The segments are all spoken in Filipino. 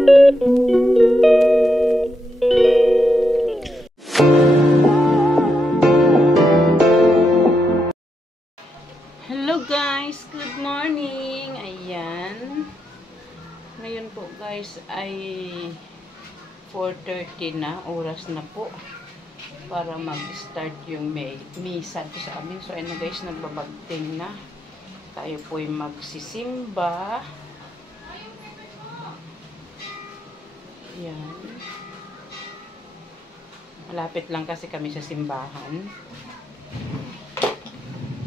Hello guys, good morning. Ayan. Ngayon po guys ay 4:30 na, oras na po para mag-start yung misa sa amin. So ayun guys, nagbabagting na. Tayo po ay magsisimba. Ayan. Malapit lang kasi kami sa simbahan.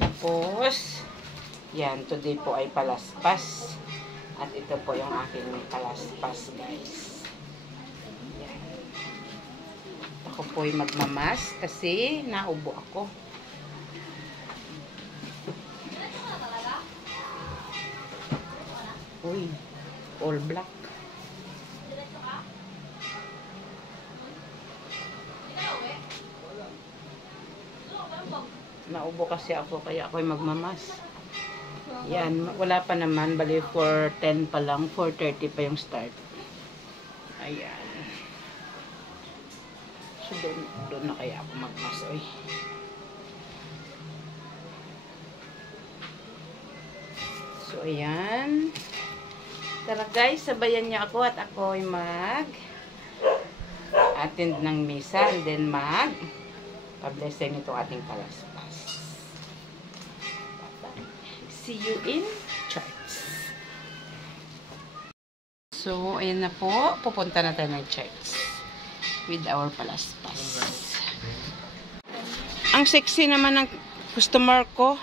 Tapos, yan, today po ay palaspas. At ito po yung aking palaspas, guys. Yan. Ako po ay magmamas kasi naubo ako. Uy, all black. Naubo kasi ako, kaya ako'y magmamas. Yan, wala pa naman, bali 4:10 pa lang, 4:30 pa yung start. Ayan. So, doon na kaya ako magmas, oy. So, ayan. Tara guys, sabayan niyo ako at ako'y attend ng misa and then pa-blessing itong ating palaspas. See you in church. So, ayan na po. Pupunta na tayo ng church with our palaspas. Ang sexy naman ng customer ko.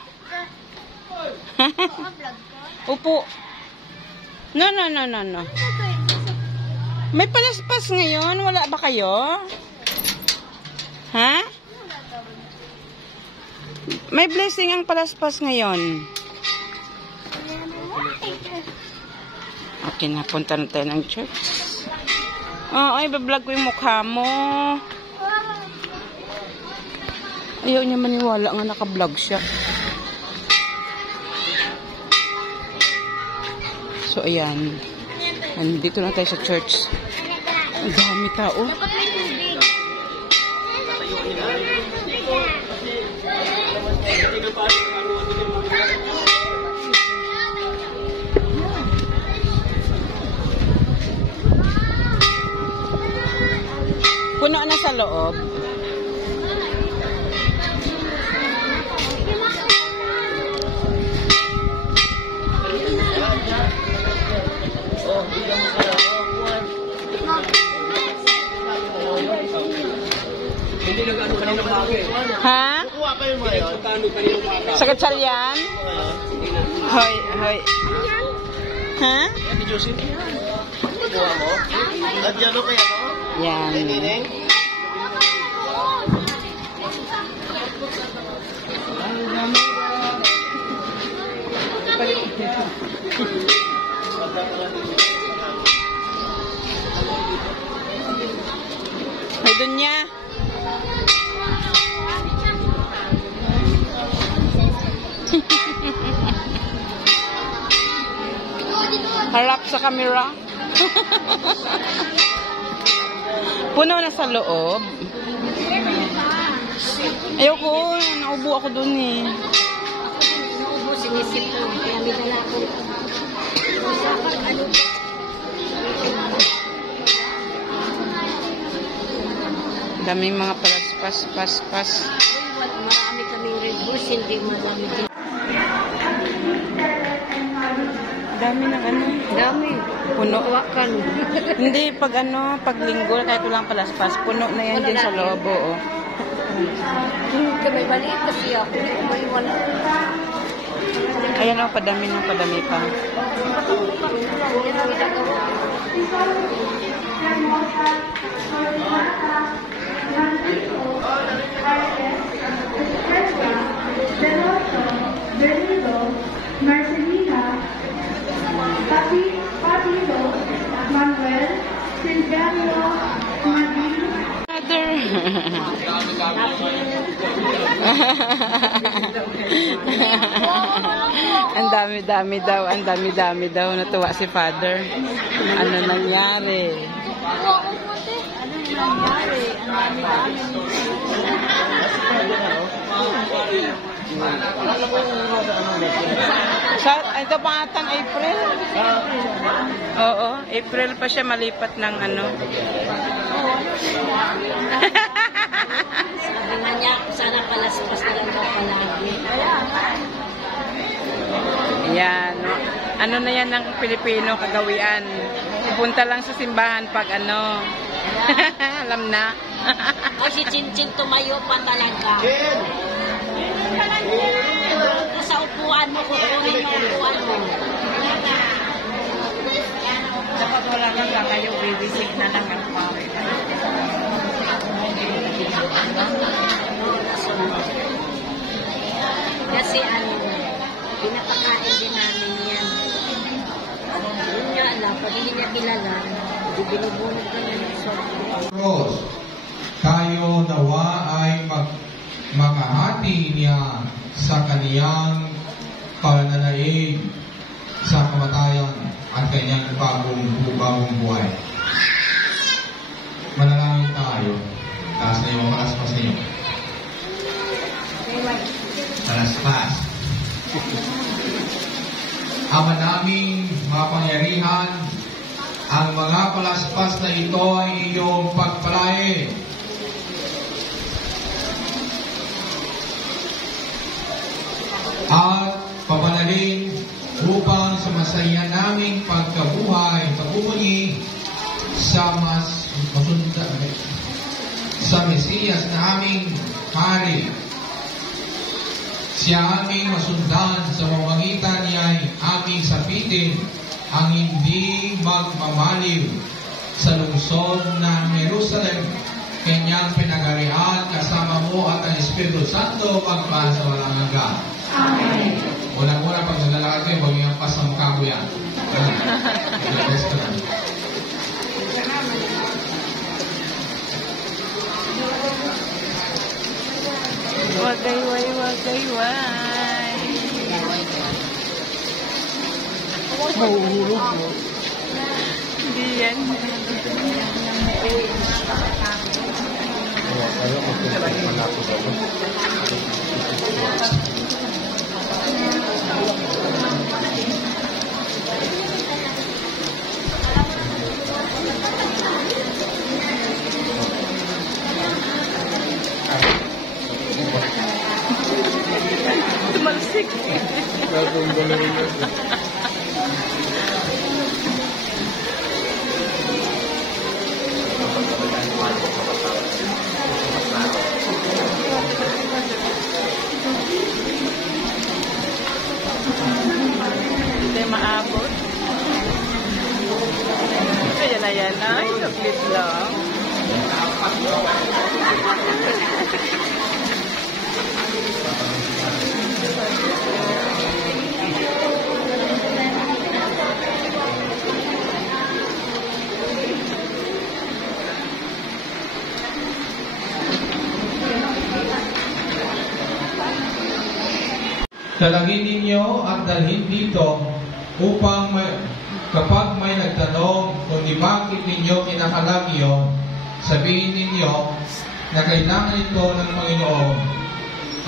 Upo. No. May palaspas ngayon. Wala ba kayo? Ha? May blessing ang palaspas ngayon. Okay, napunta na tayo ng church. Ay, bablog ko yung mukha mo. Ayaw niya maniwala nga naka-vlog siya. So, ayan. Nandito na tayo sa church. Ang dami tao. Puno na sa loob. Ha? Sa Katsalyan? Hoy. Ha? Yan. Ay, dun niya. Harap sa camera. Puno na sa loob. Ayoko, naubo ako dun eh. Naubo, sinisip ko. Kaya may dala ako. Daming mga palaspas. Marami kaming Red Bulls, hindi marami din. Dami ng ano. Dami. Puno. Kawakan. Hindi, pag linggo, kahit walang palaspas, puno na yan din sa loob. Oo. Hindi kami maliit kasi ako. Hindi ko maiwala. Ayan o, padami pa. Yan ang nagawa. Marcelina, Patito, Manuel, Silverio, Madrid. Mother. Ang dami dami-dami daw. Ang dami-dami daw. Natuwa si Father. Ano nangyari? Ito pa atang April? Oo, April pa siya malipat ng ano. Sabi nga niya, sana palaspas na lang daw palagi. Yan. Ano na yan ng Pilipino kagawian? Pupunta lang sa simbahan pag ano. Alam na. O si Chinchin tumayo pa talaga. Doon ka sa upuan mo, kukunin mo upuan mo. Dapat wala kang kayo, bibisig na lang ang pawin. Kasi ano, pinapakain din namin yan. Yun nga lang, pag hindi niya kilala, binubunod ka na yung soft. Rose, tayo nawa ay makahati niya sa kaniyang pananaig sa kamatayan at kanyang bagong buhay. Manalangin tayo. Taas na yung malaspas niyo. Malaspas. Ama naming mapangyarihan, ang mga palaspas na ito ay iyong pagpalain. At papanalin upang sa masaya naming pagkabuhay, pagmumuni sa sa Mesiyas na aming Hari. Siya aming masundan sa pamamagitan niya ay aming sapitin ang hindi magmamaliw sa lungsod ng Jerusalem, kanyang pinagarihan kasama mo at ang Espiritu Santo pagpasa sa walang hanggan. Amen. Unang-una pag naglalakad kayo, huwag niyang pas sa mukha ko yan. Wagay-way. Mahulog mo. Hindi yan. Tumalsik. Hindi maabot. Kaya na yan ay saglit lang. Dalangin ninyo at dalhin dito upang kapag may nagtanong kung di bakit ninyo kinakalang iyon, sabihin ninyo na kailangan ito ng Panginoon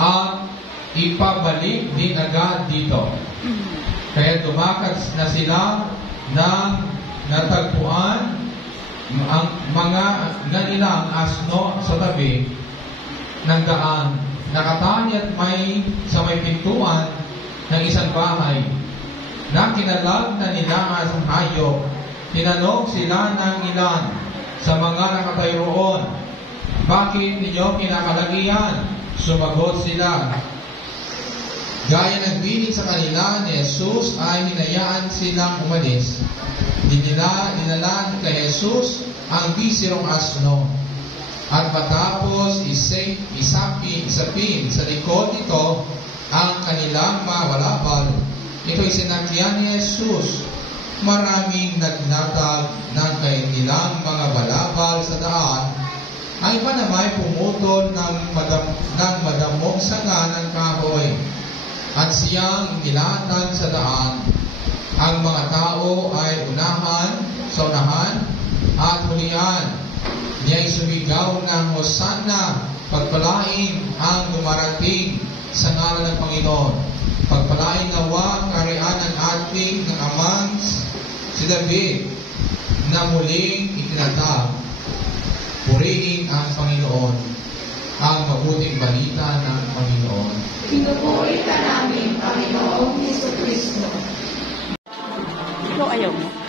at ipabalik din agad dito. Kaya dumakas na sila ng natagpuan ang mga ganilang asno sa tabi ng daan. Nakatani at sa may pintuan ng isang bahay na kinalag na nila ang hayop. Tinanong sila ng ilan sa mga nakatayo roon, bakit ninyo kinakalagian? Sumagot sila. Gaya ng binig sa kanila ni Jesus ay hinayaan silang umalis. Dinalan kay Jesus ang bisirong asno. At matapos isapin sa likod nito ang kanilang mga balabal, ito'y sinakyan ni Jesus. Maraming nagnatag ng kanilang mga balabal sa daan. Ang iba naman pumutol ng madamong sanga ng kahoy. at siyang nilatag sa daan. Ang mga tao ay sa unahan at hulihan. Niya'y sumigaw ng Hosanna, pagpalain ang dumarating sa ngalan ng Panginoon. Pagpalain nawa kariyan ng ating ng amang si David na muling itinatag. Purihin ang Panginoon, ang mabuting balita ng Panginoon. Pinupuri ka namin, Panginoong Jesucristo. Ikaw ayaw mo?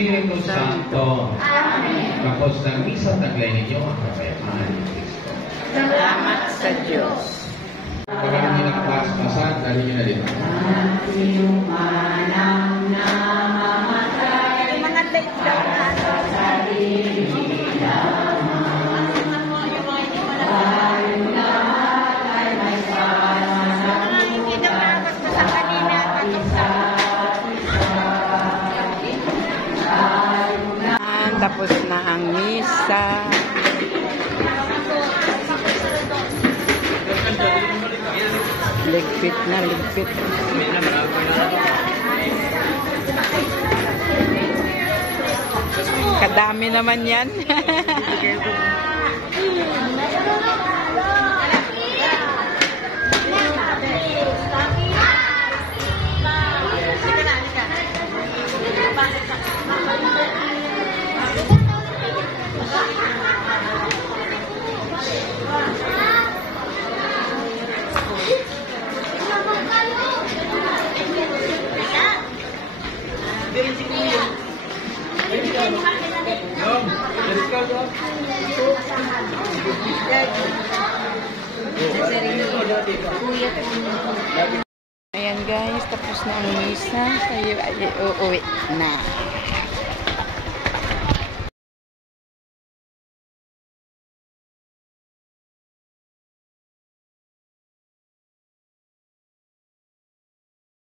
Espiritu Santo. Amen. Kapos ng misa, taglay ninyo ang kapayapaan ni Kristo. Salamat sa Diyos. Pagkakas nyo ng paspasan, dali nyo na dito. Mga late daw na sa Tapos na ang misa. Ligpit na, ligpit. Kadami naman yan. Ayan guys, tapos na ang misa. Tayo ay uuwi na.